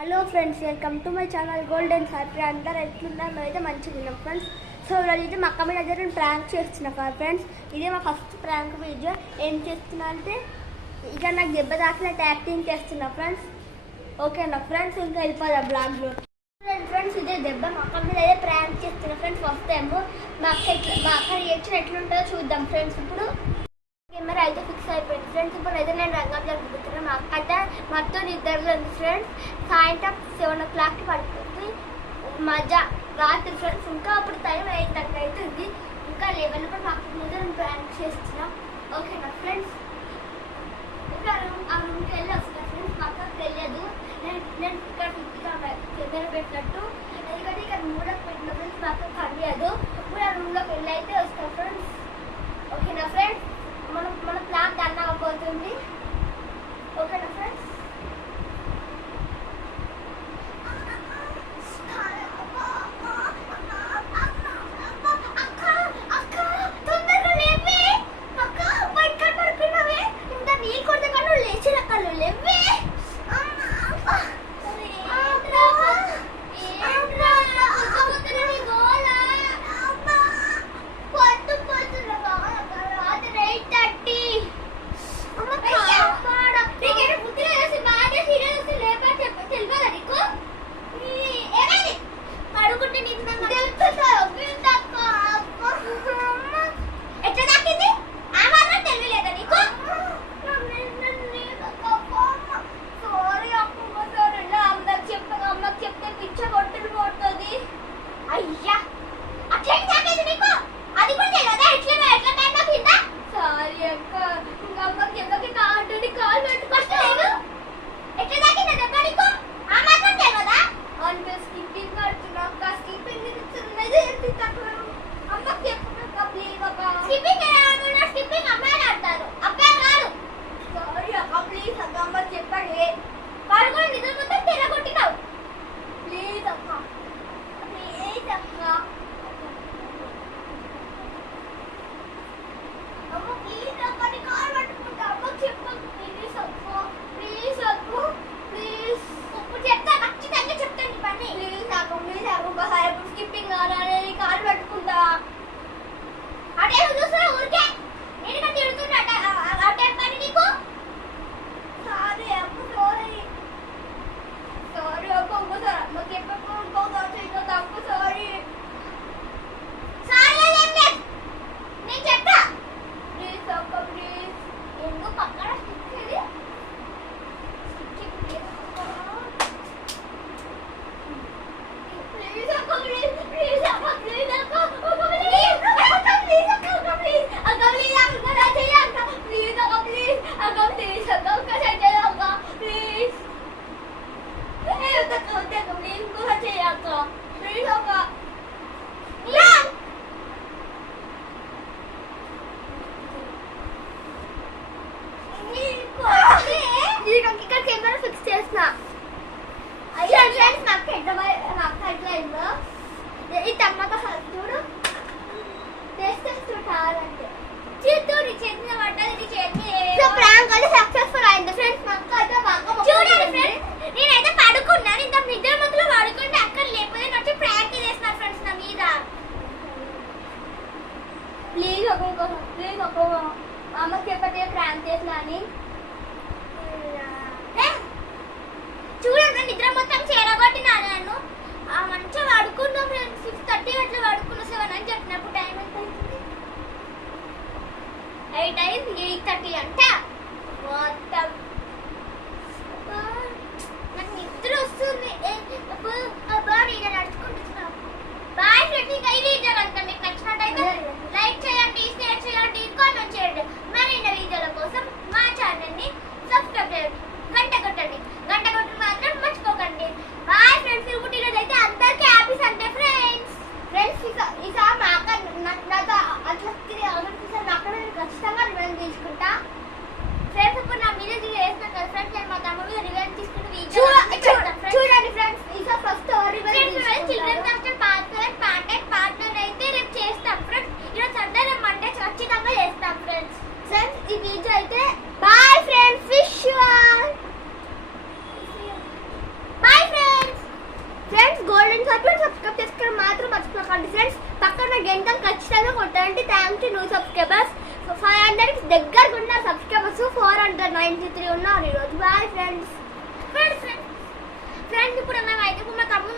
Hello friends, welcome to my channel golden happy. అందరూ ఎట్లున్నారు? మేమైతే మంచిగా ఉన్నాం ఫ్రెండ్స్. సో ఈరోజు అయితే మా అక్క మీద దగ్గర నేను ప్రాంక్ చేస్తున్నా కదా ఫ్రెండ్స్. ఇదే మా ఫస్ట్ ప్రాంక్ వీడియో. ఏం చేస్తున్నా అంటే ఇక నాకు దెబ్బ తాకినట్టు యాక్టింగ్ చేస్తున్నా ఫ్రెండ్స్. ఓకేనా ఫ్రెండ్స్, ఇంకా వెళ్ళిపోదా బ్లాగ్లో. ఫ్రెండ్స్ ఇదే దెబ్బ మా అక్క మీద అయితే ప్రాంక్ చేస్తున్నా ఫ్రెండ్స్. ఫస్ట్ టైం మా అక్క రియాక్షన్ ఎట్లుంటుందో చూద్దాం ఫ్రెండ్స్. ఇప్పుడు కెమెరా అయితే ఫిక్స్ అయిపోయింది ఫ్రెండ్స్. ఇప్పుడు అయితే నేను రంగంలో దిగుతున్నాను. మా అక్క అయితే మొత్తం నిద్రలో ఉంది ఫ్రెండ్స్. సాయంత్రం 7 o'clockకి పడుతుంది మజా రాత్రి ఫ్రెండ్స్. ఇంకా అప్పుడు టైం 8:30 అవుతుంది. ఇంకా 11 కూడా మా అక్క మీద నేను ప్రాంక్ చేస్తున్నాం. ఓకేనా ఫ్రెండ్స్, ఇంకా ఆ రూమ్కి వెళ్ళి వస్తాను ఫ్రెండ్స్. మా అక్కకి తెలియదు నేను ఇక్కడ కెమెరా పెట్టినట్టు. ఎందుకంటే ఇక్కడ మూడకు పెట్టిన ఫ్రెండ్స్ మా అక్కకి తెలియదు. ఇప్పుడు ఆ రూమ్లోకి వెళ్ళి అయితే వస్తాం ఫ్రెండ్స్. ఓకేనా ఫ్రెండ్స్, మన ప్లాన్ డన్ అవ్వబోతుంది. ఓకేనా ఫ్రెండ్స్. ప్లీజ్ ఒక అమ్మకి చెప్పండి ప్రాంక్ చేసిన అని. చూడండి నిద్ర మొత్తం చేరగొట్టినా నన్ను. మంచిగా పడుకున్నాం ఫ్రెండ్స్. 6:30 అట్లా పడుకున్నా. 7 అని చెప్పినప్పుడు టైం ఎంత అవుతుంది? 8 అయింది. 8:30 అంట మొత్తం. నాకు నిద్ర వస్తుంది. నేను నడుచుకుంటున్నాను. Bye friends. ఇంకా ఈ వీడియో కనుక మీకు నచ్చినట్టయితే లైక్ చేయండి, షేర్ చేయండి, కామెంట్ చేయండి. మరిన్ని వీడియోల కోసం మా ఛానల్ని సబ్స్క్రైబ్ చేయండి. గంట కొట్టండి. గంట కొట్టడం మాత్రం మర్చిపోకండి. Bye friends. ఇప్పుడు ఈరోజు అయితే అందరికీ హ్యాపీ సండే ఫ్రెండ్స్. ఫ్రెండ్స్ ఈసారి మా అక్క నాతో అట్లా మా అక్కడ నేను ఖచ్చితంగా రివెంజ్ తీసుకుంటా ఫ్రెండ్స్. ఇప్పుడు నా మీద వేసిన కదా ఫ్రెండ్స్, నేను మా తమ్ముడు మీద రివెంజ్ తీసుకుంటే చూడండి ఫ్రెండ్స్. ఈసారి ఫస్ట్ చిల్డ్రన్ హాస్టల్ పార్ట్ 9 అయితే రేపు చేస్తాం ఫ్రెండ్స్. ఈరోజు సండే, రేపు మండే ఖచ్చితంగా చేస్తాం ఫ్రెండ్స్. ఈ వీడియో అయితే bye friends. Wish you all. Bye friends. Golden subscribe చేసుకోవడం మాత్రం మర్చిపోకండి ఫ్రెండ్స్. పక్కన గంట ఖచ్చితంగా కొట్టండి. Thank you new subscribers. 500 దగ్గరకు ఉన్న సబ్స్క్రైబర్స్ 493 ఉన్నారు ఈరోజు. Bye friends. ఫ్రెండ్స్ ఇప్పుడు మేము అయితే మా తమ్ముడు